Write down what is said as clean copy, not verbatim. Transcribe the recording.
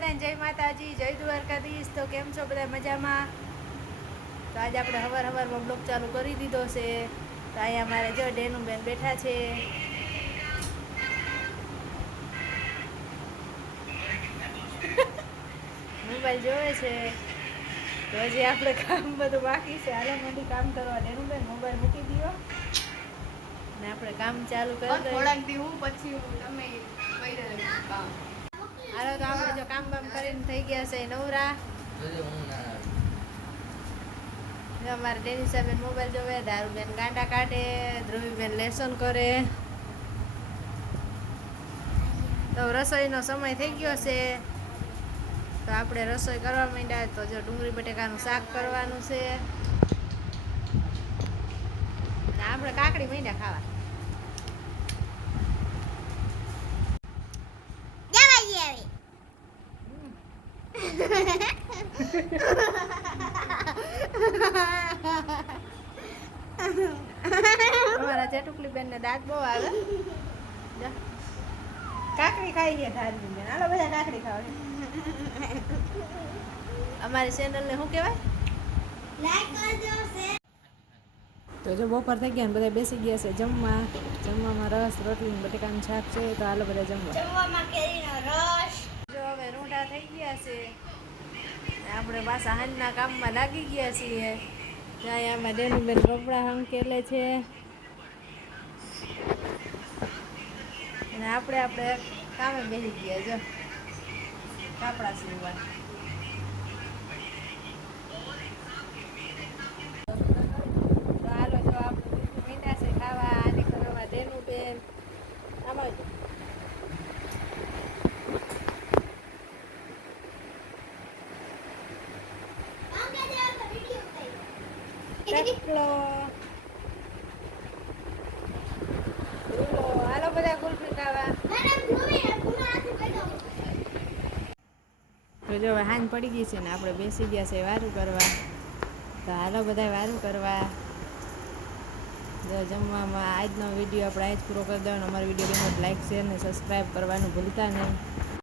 બધાને જય માતાજી, જય દ્વારકાધીશ. તો કેમ છો બધા? મજામાં? તો આજે આપણે હવારમાં બ્લોગ ચાલુ કરી દીધો છે. તો અહીંયા મારે જો ડેનુબેન બેઠા છે. મોબાઈલ જોવે છે. તો હજી આપણે કામ બધું બાકી છે. હાલો મંડી કામ કરવા. ડેનુબેન મોબાઈલ મૂકી દો ને આપણે કામ ચાલુ કરી દઈએ. થોડાક દીવું પછી તમે કામ. હાલો તો આપણે જો કામ બામ કરીને થઈ ગયા છે નવરા. અમારે ડેનિશાબેન મોબાઈલ જોવે, દારૂબેન ગાંડા કાઢે, ધ્રુવીબેન લેસન કરે. તો રસોઈનો સમય થઈ ગયો છે. તો આપણે રસોઈ કરવા માંડ્યા. તો જો ડુંગળી બટેકાનું શાક કરવાનું છે અને આપણે કાકડી માંડ્યા ખાવા. અમારા જેટુકલી બેન ને દાંત બહુ આવે. કાકડી ખાઈ છે ધારની બેન. હાલો બધા કાકડી ખાવ. અમારી ચેનલ ને શું કહેવાય? લાઈક કરજો. તો જો બપોર થઈ ગયા ને બધા બેસી ગયા છે જમવા. જમવામાં રસ રોટલી ને બટેકાનું શાક છે. તો હાલો બધા જમવા. જમવામાં કેરીનો રસ. જો હવે રોંઢા થઈ ગયા છે. આપણે પાછા હાંજના કામમાં લાગી ગયા છીએ. ત્યાં આમાં ડેનુબેન કપડાં હંકેલે છે અને આપણે કામે બેસી ગયા. જો કાપડા સીવવા. તો હાલો જો આપણે મીંડા છે ખાવા. આને કરવા ડેનુબેન આમાં જો ચકલો હાલો બધા કુલ્ફી ખાવા. તો જો હવે હાંજ પડી ગઈ છે ને આપણે બેસી ગયા છે વારું કરવા. તો હાલો બધા વારું કરવા. જો જમવામાં આજનો વિડીયો આપણે આજ પૂરો કરી દેવાનો. અમારો વિડીયો ગમે તો લાઈક શેર ને સબસ્ક્રાઈબ કરવાનું ભૂલતા નહીં.